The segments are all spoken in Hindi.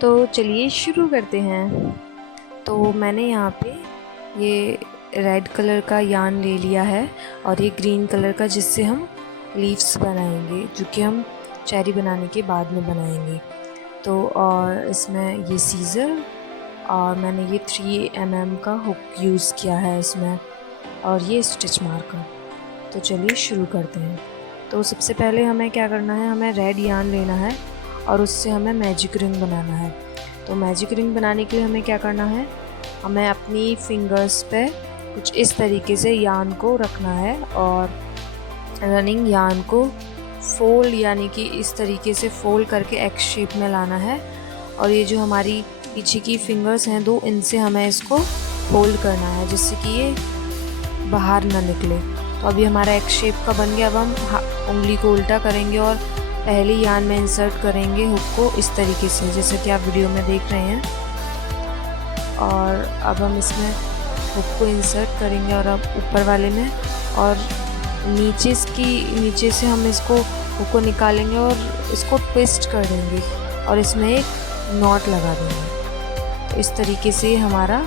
तो चलिए शुरू करते हैं। तो मैंने यहाँ पे ये रेड कलर का यार्न ले लिया है और ये ग्रीन कलर का, जिससे हम लीव्स बनाएंगे, जो कि हम चेरी बनाने के बाद में बनाएंगे। तो और इसमें ये सीज़र और मैंने ये 3 mm का हुक यूज़ किया है इसमें, और ये स्टिच मार्कर। तो चलिए शुरू करते हैं। तो सबसे पहले हमें क्या करना है, हमें रेड यार्न लेना है और उससे हमें मैजिक रिंग बनाना है। तो मैजिक रिंग बनाने के लिए हमें क्या करना है, हमें अपनी फिंगर्स पे कुछ इस तरीके से यार्न को रखना है और रनिंग यार्न को फोल्ड, यानी कि इस तरीके से फोल्ड करके एक्स शेप में लाना है। और ये जो हमारी पीछे की फिंगर्स हैं दो, इनसे हमें इसको होल्ड करना है जिससे कि ये बाहर ना निकले। तो अभी हमारा एक्स शेप का बन गया। अब हम उंगली को उल्टा करेंगे और पहले यार्न में इंसर्ट करेंगे हुक को इस तरीके से, जैसे कि आप वीडियो में देख रहे हैं। और अब हम इसमें हुक को इंसर्ट करेंगे और अब ऊपर वाले में, और नीचे से हम इसको हुक को निकालेंगे और इसको ट्विस्ट कर देंगे और इसमें एक नॉट लगा देंगे। तो इस तरीके से हमारा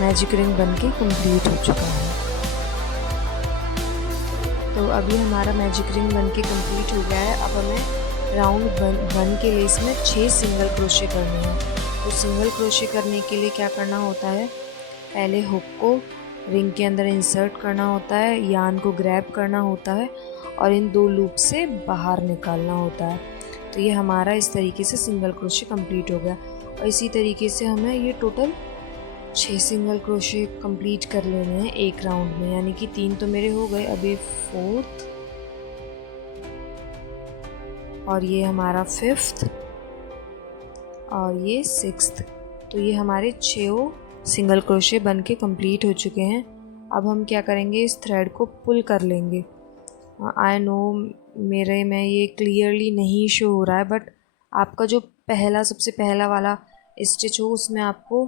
मैजिक रिंग बनके कंप्लीट हो चुका है। तो अभी हमारा मैजिक रिंग बनके कंप्लीट हो गया है। अब हमें राउंड वन के लिए इसमें 6 सिंगल क्रोशे करने हैं। तो सिंगल क्रोशे करने के लिए क्या करना होता है, पहले हुक को रिंग के अंदर इंसर्ट करना होता है, यार्न को ग्रैब करना होता है और इन 2 लूप से बाहर निकालना होता है। तो ये हमारा इस तरीके से सिंगल क्रोशे कंप्लीट हो गया। और इसी तरीके से हमें ये टोटल 6 सिंगल क्रोशे कंप्लीट कर लेने हैं एक राउंड में, यानी कि 3 तो मेरे हो गए, अभी 4th और ये हमारा 5th और ये 6th। तो ये हमारे 6 सिंगल क्रोशे बन के कम्प्लीट हो चुके हैं। अब हम क्या करेंगे, इस थ्रेड को पुल कर लेंगे। आई नो मेरे में ये क्लियरली नहीं शो हो रहा है, बट आपका जो सबसे पहला वाला स्टिच हो उसमें आपको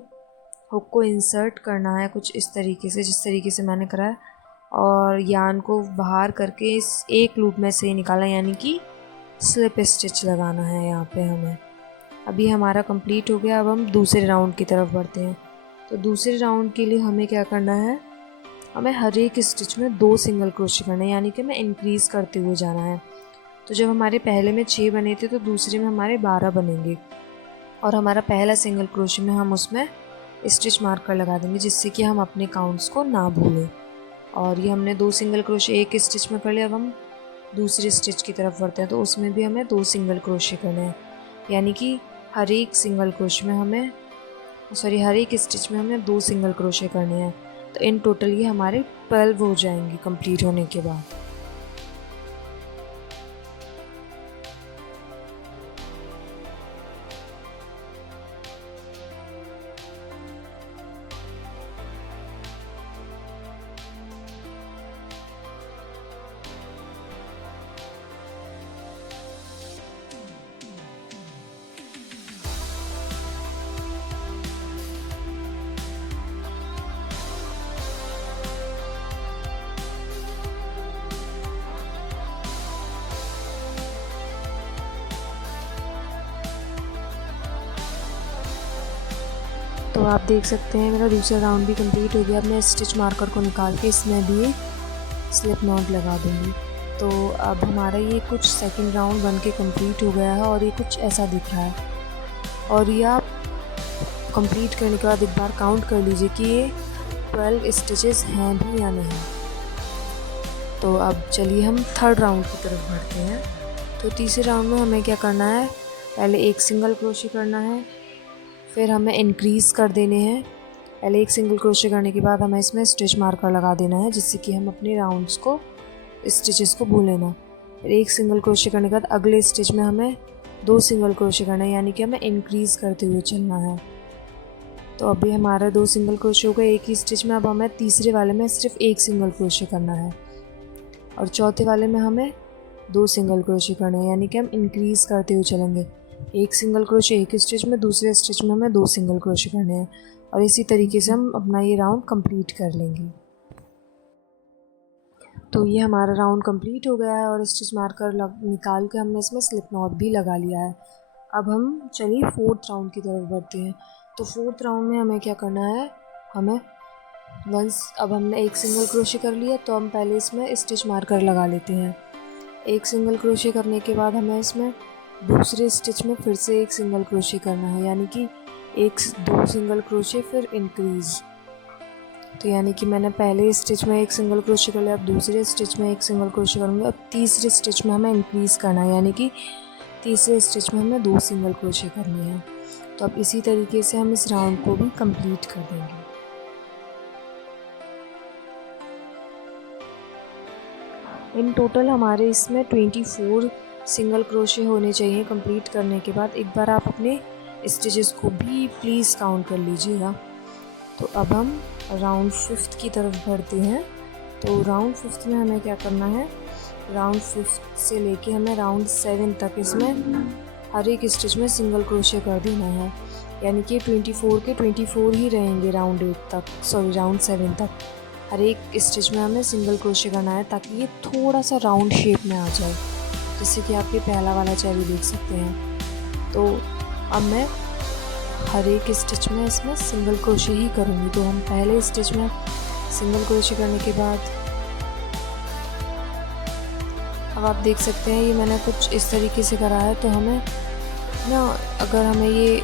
हुक को इंसर्ट करना है कुछ इस तरीके से, जिस तरीके से मैंने करा है, और यार्न को बाहर करके इस एक लूप में से ही निकालना, यानी कि स्लिप स्टिच लगाना है यहाँ पे हमें। अभी हमारा कंप्लीट हो गया। अब हम दूसरे राउंड की तरफ बढ़ते हैं। तो दूसरे राउंड के लिए हमें क्या करना है, हमें हर एक स्टिच में 2 सिंगल क्रोशे करने हैं, यानी कि हमें इंक्रीज़ करते हुए जाना है। तो जब हमारे पहले में 6 बने थे तो दूसरे में हमारे 12 बनेंगे, और हमारा पहला सिंगल क्रोशे में हम उसमें स्टिच मार्कर लगा देंगे जिससे कि हम अपने काउंट्स को ना भूलें। और ये हमने 2 सिंगल क्रोशे एक स्टिच में कर लिया। अब हम दूसरे स्टिच की तरफ बढ़ते हैं। तो उसमें भी हमें 2 सिंगल क्रोशे करने हैं, यानी कि हर एक स्टिच में हमें 2 सिंगल क्रोशे करने हैं। तो इन टोटल ये हमारे 12 हो जाएंगे कंप्लीट होने के बाद। तो आप देख सकते हैं मेरा दूसरा राउंड भी कंप्लीट हो गया। अब मैं स्टिच मार्कर को निकाल के इसमें भी स्लिप नॉट लगा दूँगी। तो अब हमारा ये कुछ सेकंड राउंड बन के कम्प्लीट हो गया है और ये कुछ ऐसा दिख रहा है। और ये आप कंप्लीट करने के बाद एक बार काउंट कर लीजिए कि ये 12 स्टिचेस हैं भी या नहीं। तो अब चलिए हम थर्ड राउंड की तरफ बढ़ते हैं। तो तीसरे राउंड में हमें क्या करना है, पहले एक सिंगल क्रोशे करना है, फिर हमें इंक्रीज़ कर देने हैं। पहले एक सिंगल क्रोशे करने के बाद हमें इसमें स्टिच मार्कर लगा देना है जिससे कि हम अपने राउंड्स को, स्टिचेस को भूलें ना। फिर एक सिंगल क्रोशे करने के बाद अगले स्टिच में हमें 2 सिंगल क्रोशे करना है, यानी कि हमें इंक्रीज़ करते हुए चलना है। तो अभी हमारा 2 सिंगल क्रोशे हो गए एक ही स्टिच में। अब हमें तीसरे वाले में सिर्फ 1 सिंगल क्रोशे करना है और चौथे वाले में हमें 2 सिंगल क्रोशे करने हैं, यानी कि हम इंक्रीज़ करते हुए चलेंगे। एक सिंगल क्रोशे एक स्टिच में, दूसरे स्टिच में हमें 2 सिंगल क्रोशे करने हैं, और इसी तरीके से हम अपना ये राउंड कंप्लीट कर लेंगे। तो ये हमारा राउंड कंप्लीट हो गया है और स्टिच मार्कर निकाल के हमने इसमें स्लिप नॉट भी लगा लिया है। अब हम चलिए फोर्थ राउंड की तरफ बढ़ते हैं। तो फोर्थ राउंड में हमें क्या करना है, हमें अब हमने एक सिंगल क्रोशे कर लिया, तो हम पहले इसमें स्टिच मार्कर लगा लेते हैं। एक सिंगल क्रोशे करने के बाद हमें इसमें दूसरे स्टिच में फिर से एक सिंगल क्रोशे करना है, यानी कि दो सिंगल क्रोशे फिर इंक्रीज़। तो यानी कि मैंने पहले स्टिच में एक सिंगल क्रोशे कर लिया, अब दूसरे स्टिच में एक सिंगल क्रोशे करूँगी, अब तीसरे स्टिच में हमें इंक्रीज़ करना है, यानी कि तीसरे स्टिच में हमें 2 सिंगल क्रोशे करने हैं। तो अब इसी तरीके से हम इस राउंड को भी कंप्लीट कर देंगे। इन टोटल हमारे इसमें 24 सिंगल क्रोशे होने चाहिए कंप्लीट करने के बाद। एक बार आप अपने स्टिचेस को भी प्लीज़ काउंट कर लीजिएगा। तो अब हम राउंड 5th की तरफ बढ़ते हैं। तो राउंड 5th में हमें क्या करना है, राउंड 5th से लेके हमें राउंड 7 तक इसमें हर एक स्टिच में सिंगल क्रोशे कर देना है, यानी कि 24 के 24 ही रहेंगे राउंड 7 तक। हर एक स्टिच में हमें सिंगल क्रोशे करना है ताकि ये थोड़ा सा राउंड शेप में आ जाए, जैसे कि आप ये पहला वाला चेरी देख सकते हैं। तो अब मैं हर एक स्टिच में इसमें सिंगल क्रोशे ही करूँगी। तो हम पहले स्टिच में सिंगल क्रोशे करने के बाद अब आप देख सकते हैं ये मैंने कुछ इस तरीके से करा है। तो हमें ना, अगर हमें ये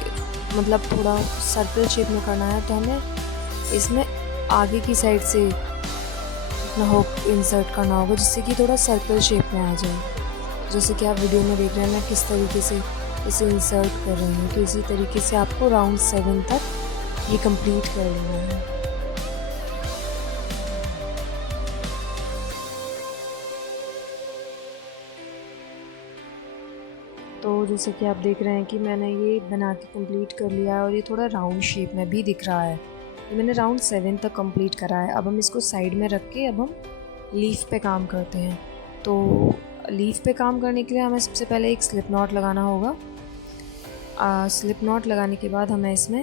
मतलब थोड़ा सर्कल शेप में करना है तो हमें इसमें आगे की साइड से अपना हुक इंसर्ट करना होगा, जिससे कि थोड़ा सर्कल शेप में आ जाए। जैसे कि आप वीडियो में देख रहे हैं मैं किस तरीके से इसे इंसर्ट कर रही हूँ। तो इसी तरीके से आपको राउंड 7 तक ये कंप्लीट कर लेना है। तो जैसे कि आप देख रहे हैं कि मैंने ये बना के कंप्लीट कर लिया है और ये थोड़ा राउंड शेप में भी दिख रहा है। ये मैंने राउंड 7 तक कंप्लीट करा है। अब हम इसको साइड में रख के अब हम लीफ पे काम करते हैं। तो लीफ पे काम करने के लिए हमें सबसे पहले एक स्लिप नॉट लगाना होगा। स्लिप नॉट लगाने के बाद हमें इसमें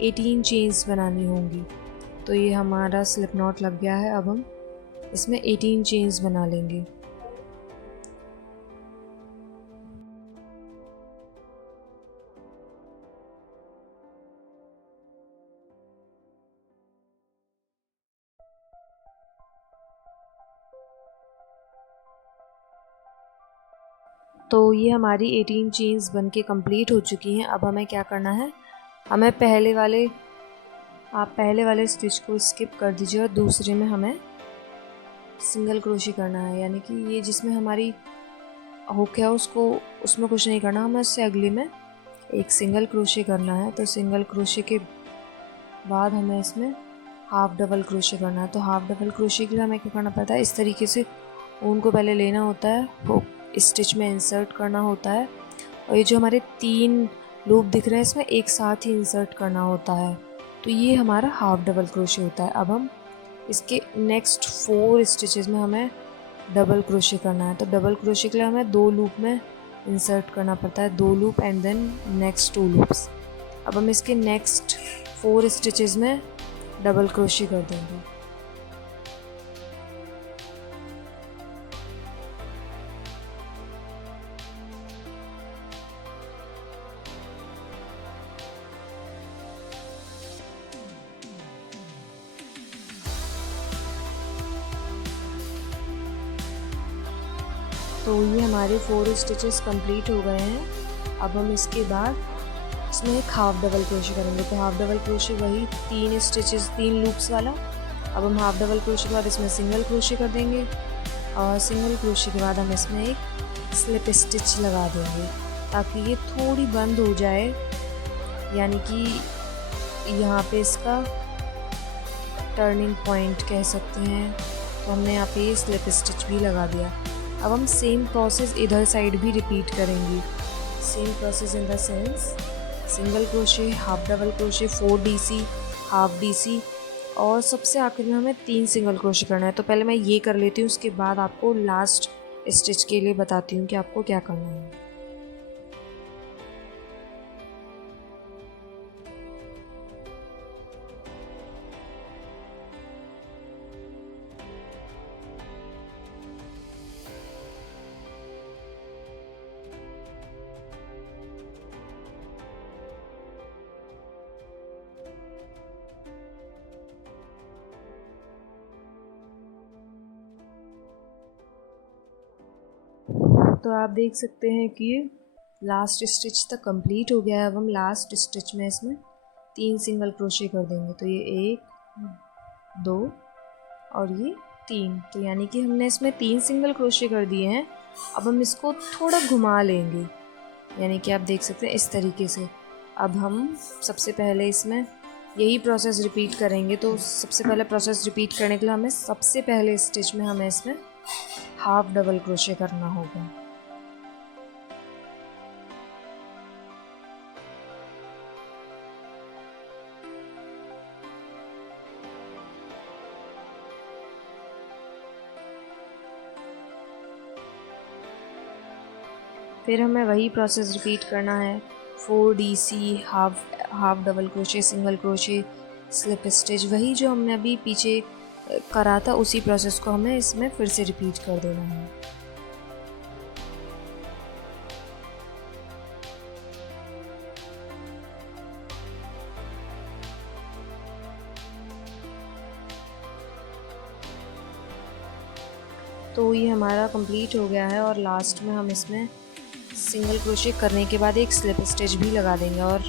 18 चेन्स बनानी होंगी। तो ये हमारा स्लिप नॉट लग गया है। अब हम इसमें 18 चेन्स बना लेंगे। तो ये हमारी 18 चेन्स बन के कम्प्लीट हो चुकी हैं। अब हमें क्या करना है, हमें आप पहले वाले स्टिच को स्किप कर दीजिए और दूसरे में हमें सिंगल क्रोशे करना है, यानी कि ये जिसमें हमारी हुक है उसमें कुछ नहीं करना, हमें उससे अगले में एक सिंगल क्रोशे करना है। तो सिंगल क्रोशे के बाद हमें इसमें हाफ डबल क्रोशे करना है। तो हाफ डबल क्रोशे के लिए हमें क्या करना पड़ता है, इस तरीके से ऊन को पहले लेना होता है, हुक स्टिच में इंसर्ट करना होता है और ये जो हमारे 3 लूप दिख रहे हैं इसमें एक साथ ही इंसर्ट करना होता है। तो ये हमारा हाफ डबल क्रोशे होता है। अब हम इसके नेक्स्ट 4 स्टिचेस में हमें डबल क्रोशे करना है। तो डबल क्रोशे के लिए हमें 2 लूप में इंसर्ट करना पड़ता है, 2 loop and then next 2 loops. अब हम इसके नेक्स्ट 4 स्टिचेस में डबल क्रोशे कर देंगे। तो ये हमारे 4 स्टिचेस कंप्लीट हो गए हैं। अब हम इसके बाद इसमें एक हाफ डबल क्रोशे करेंगे। तो हाफ डबल क्रोशे वही 3 स्टिचेस 3 लूप्स वाला। अब हम हाफ डबल क्रोशे के बाद इसमें सिंगल क्रोशे कर देंगे और सिंगल क्रोशे के बाद हम इसमें एक स्लिप स्टिच लगा देंगे ताकि ये थोड़ी बंद हो जाए, यानी कि यहाँ पे इसका टर्निंग पॉइंट कह सकते हैं। तो हमने यहाँ पे स्लिप स्टिच भी लगा दिया। अब हम सेम प्रोसेस इधर साइड भी रिपीट करेंगे। Same process in the sense single crochet, half double crochet, 4 DC, half DC और सबसे आखिर में हमें 3 सिंगल क्रोशे करना है। तो पहले मैं ये कर लेती हूँ, उसके बाद आपको लास्ट स्टिच के लिए बताती हूँ कि आपको क्या करना है। तो आप देख सकते हैं कि लास्ट स्टिच तक कंप्लीट हो गया है। अब हम लास्ट स्टिच में इसमें 3 सिंगल क्रोशे कर देंगे। तो ये 1 2 और ये 3, तो यानी कि हमने इसमें 3 सिंगल क्रोशे कर दिए हैं। अब हम इसको थोड़ा घुमा लेंगे, यानी कि आप देख सकते हैं इस तरीके से। अब हम सबसे पहले इसमें यही प्रोसेस रिपीट करेंगे। तो सबसे पहले प्रोसेस रिपीट करने के लिए हमें सबसे पहले स्टिच में हमें इसमें हाफ डबल क्रोशे करना होगा। फिर हमें वही प्रोसेस रिपीट करना है। 4DC, half double crochet, single crochet, slip stitch, वही जो हमने अभी पीछे करा था उसी प्रोसेस को हमें इसमें फिर से रिपीट कर देना है। तो ये हमारा कंप्लीट हो गया है और लास्ट में हम इसमें सिंगल क्रोशे करने के बाद एक स्लिप स्टिच भी लगा देंगे और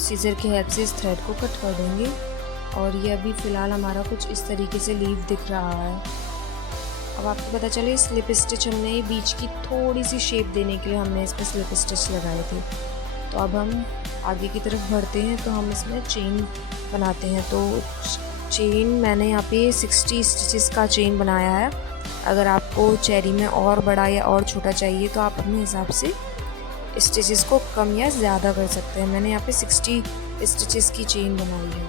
सीजर की हेल्प से इस थ्रेड को कट कर देंगे। और ये अभी फ़िलहाल हमारा कुछ इस तरीके से लीव दिख रहा है। अब आपको पता चले स्लिप स्टिच हमने बीच की थोड़ी सी शेप देने के लिए हमने इस पर स्लिप स्टिच लगाए थे। तो अब हम आगे की तरफ बढ़ते हैं, तो हम इसमें चेन बनाते हैं। तो चेन मैंने यहाँ पे 60 स्टिचेस का चेन बनाया है। अगर आपको चेरी में और बड़ा या और छोटा चाहिए तो आप अपने हिसाब से स्टिचेस को कम या ज़्यादा कर सकते हैं। मैंने यहाँ पे 60 स्टिचेस की चेन बनाई है।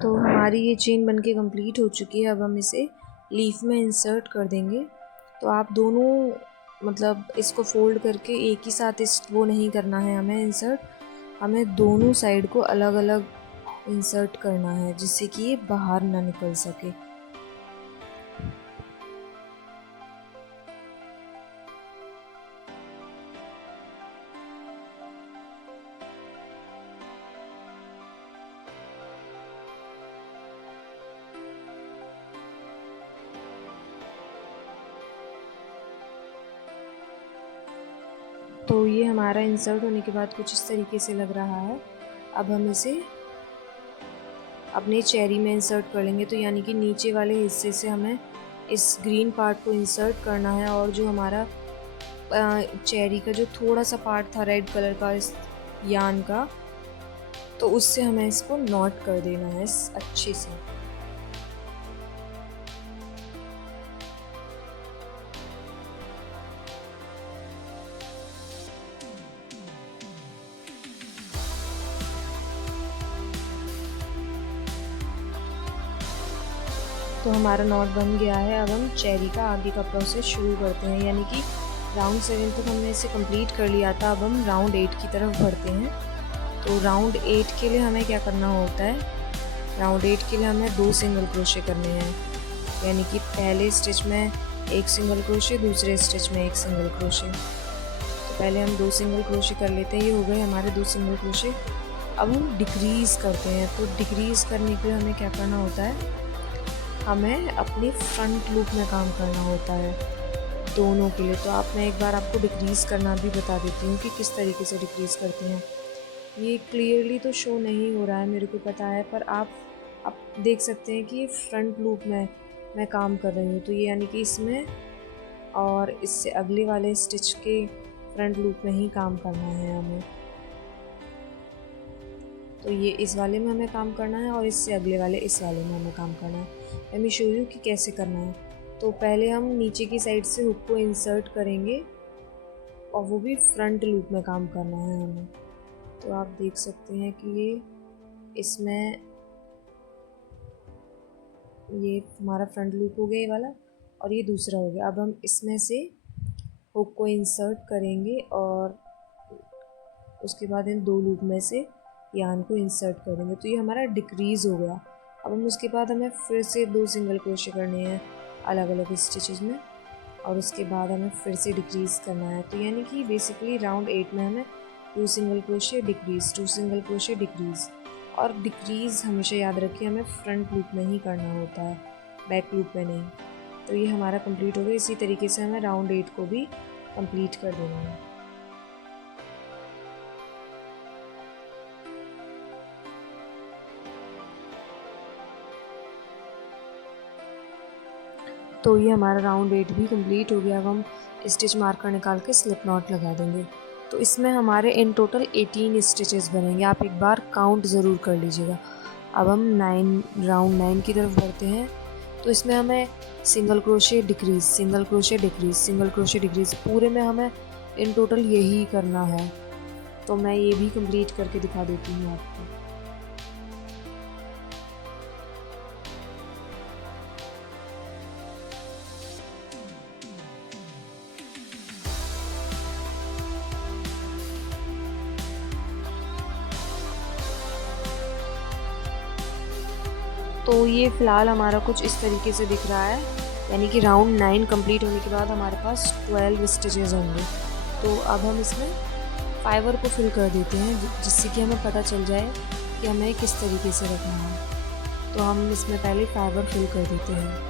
तो हमारी ये चेन बनके कंप्लीट हो चुकी है। अब हम इसे लीफ में इंसर्ट कर देंगे। तो आप दोनों मतलब इसको फोल्ड करके एक ही साथ वो नहीं करना है हमें इंसर्ट, हमें दोनों साइड को अलग अलग इंसर्ट करना है जिससे कि ये बाहर ना निकल सके। तो ये हमारा इंसर्ट होने के बाद कुछ इस तरीके से लग रहा है। अब हम इसे अपने चेरी में इंसर्ट कर लेंगे। तो यानी कि नीचे वाले हिस्से से हमें इस ग्रीन पार्ट को इंसर्ट करना है और जो हमारा चेरी का जो थोड़ा सा पार्ट था रेड कलर का इस यान का, तो उससे हमें इसको नॉट कर देना है अच्छे से। तो हमारा नॉट बन गया है। अब हम चेरी का आगे का प्रोसेस शुरू करते हैं, यानी कि राउंड 7 तक हमने इसे कंप्लीट कर लिया था। अब हम राउंड 8 की तरफ बढ़ते हैं। तो राउंड 8 के लिए हमें क्या करना होता है, राउंड 8 के लिए हमें 2 सिंगल क्रोशे करने हैं। यानी कि पहले स्टिच में 1 सिंगल क्रोशे, दूसरे स्टिच में 1 सिंगल क्रोशे। तो पहले हम 2 सिंगल क्रोशे कर लेते हैं। ये हो गए हमारे 2 सिंगल क्रोशे। अब हम डिक्रीज़ करते हैं। तो डिक्रीज़ करने के लिए हमें क्या करना होता है, हमें अपनी फ्रंट लूप में काम करना होता है दोनों के लिए। तो मैं एक बार आपको डिक्रीज़ करना भी बता देती हूँ कि किस तरीके से डिक्रीज़ करते हैं। ये क्लियरली तो शो नहीं हो रहा है, मेरे को पता है, पर आप देख सकते हैं कि ये फ्रंट लूप में मैं काम कर रही हूँ। तो ये यानी कि इसमें और इससे अगले वाले स्टिच के फ्रंट लूप में ही काम करना है हमें। तो ये इस वाले में हमें काम करना है और इससे अगले वाले इस वाले में हमें काम करना है। लेट मी शो यू कि कैसे करना है। तो पहले हम नीचे की साइड से हुक को इंसर्ट करेंगे और वो भी फ्रंट लूप में काम करना है हमें। तो आप देख सकते हैं कि इसमें ये हमारा फ्रंट लूप हो गया ये वाला और ये दूसरा हो गया। अब हम इसमें से हुक को इंसर्ट करेंगे और उसके बाद इन 2 लूप में से यान को इंसर्ट करेंगे। तो ये हमारा डिक्रीज़ हो गया। अब हम उसके बाद हमें फिर से 2 सिंगल क्रोशे करने हैं अलग अलग स्टिचेस में और उसके बाद हमें फिर से डिक्रीज़ करना है। तो यानी कि बेसिकली राउंड 8 में हमें 2 single crochet decrease, 2 single crochet decrease, और डिक्रीज़ हमेशा याद रखिए हमें फ्रंट लूप में ही करना होता है, बैक लूप में नहीं। तो ये हमारा कंप्लीट हो गया। इसी तरीके से हमें राउंड 8 को भी कंप्लीट कर देना है। तो ये हमारा राउंड 8 भी कंप्लीट हो गया। अब हम स्टिच मार्कर निकाल के स्लिप नॉट लगा देंगे। तो इसमें हमारे इन टोटल 18 स्टिचेस बनेंगे। आप एक बार काउंट ज़रूर कर लीजिएगा। अब हम राउंड 9 की तरफ बढ़ते हैं। तो इसमें हमें single crochet decrease, single crochet decrease, single crochet decrease, पूरे में हमें इन टोटल यही करना है। तो मैं ये भी कंप्लीट करके दिखा देती हूँ आपको। तो ये फ़िलहाल हमारा कुछ इस तरीके से दिख रहा है, यानी कि राउंड 9 कंप्लीट होने के बाद हमारे पास 12 स्टिचेस होंगे। तो अब हम इसमें फाइबर को फिल कर देते हैं, जिससे कि हमें पता चल जाए कि हमें किस तरीके से रखना है। तो हम इसमें पहले फाइबर फिल कर देते हैं।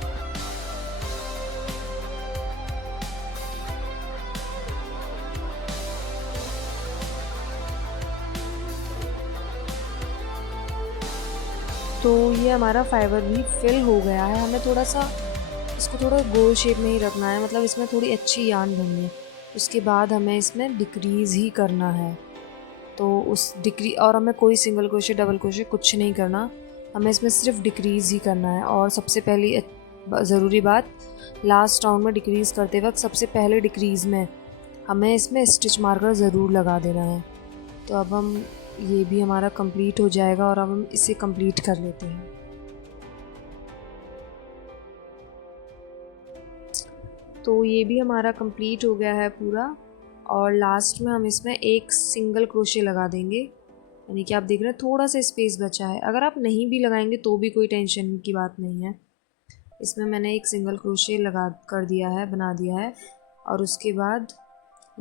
तो ये हमारा फाइबर भी फिल हो गया है। हमें थोड़ा सा इसको थोड़ा गोल शेप में ही रखना है, मतलब इसमें थोड़ी अच्छी यान बननी है। उसके बाद हमें इसमें डिक्रीज़ ही करना है। तो उस और हमें कोई सिंगल क्रोशे डबल क्रोशे कुछ नहीं करना, हमें इसमें सिर्फ डिक्रीज़ ही करना है। और सबसे पहली ज़रूरी बात, लास्ट राउंड में डिक्रीज़ करते वक्त सबसे पहले डिक्रीज़ में हमें इसमें स्टिच मार्कर ज़रूर लगा देना है। तो अब हम ये भी हमारा कंप्लीट हो जाएगा और अब हम इसे कंप्लीट कर लेते हैं। तो ये भी हमारा कंप्लीट हो गया है पूरा। और लास्ट में हम इसमें एक सिंगल क्रोशे लगा देंगे, यानी कि आप देख रहे हैं थोड़ा सा स्पेस बचा है। अगर आप नहीं भी लगाएंगे तो भी कोई टेंशन की बात नहीं है। इसमें मैंने एक सिंगल क्रोशे बना दिया है। और उसके बाद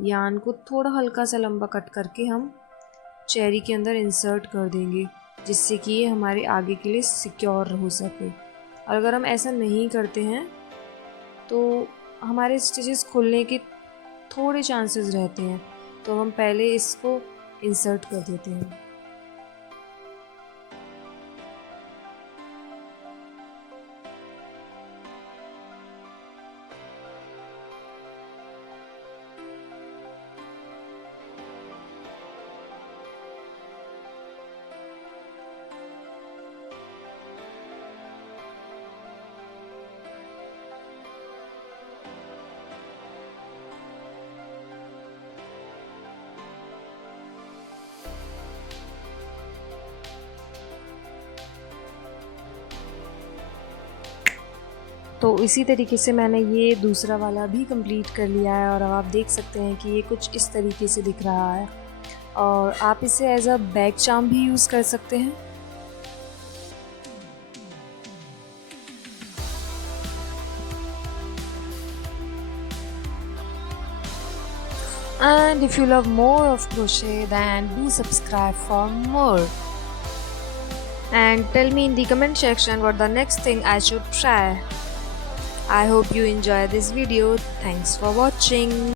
यान को थोड़ा हल्का सा लंबा कट करके हम चेरी के अंदर इंसर्ट कर देंगे, जिससे कि ये हमारे आगे के लिए सिक्योर हो सके। और अगर हम ऐसा नहीं करते हैं तो हमारे स्टिचेस खुलने के थोड़े चांसेस रहते हैं। तो हम पहले इसको इंसर्ट कर देते हैं। तो इसी तरीके से मैंने ये दूसरा वाला भी कंप्लीट कर लिया है। और अब आप देख सकते हैं कि ये कुछ इस तरीके से दिख रहा है। और आप इसे एज अ बैक चार्म भी यूज़ कर सकते हैं। And if you love more of crochet, then do subscribe for more. And tell me in the comment section what the next thing I should try. I hope you enjoy this video. Thanks for watching.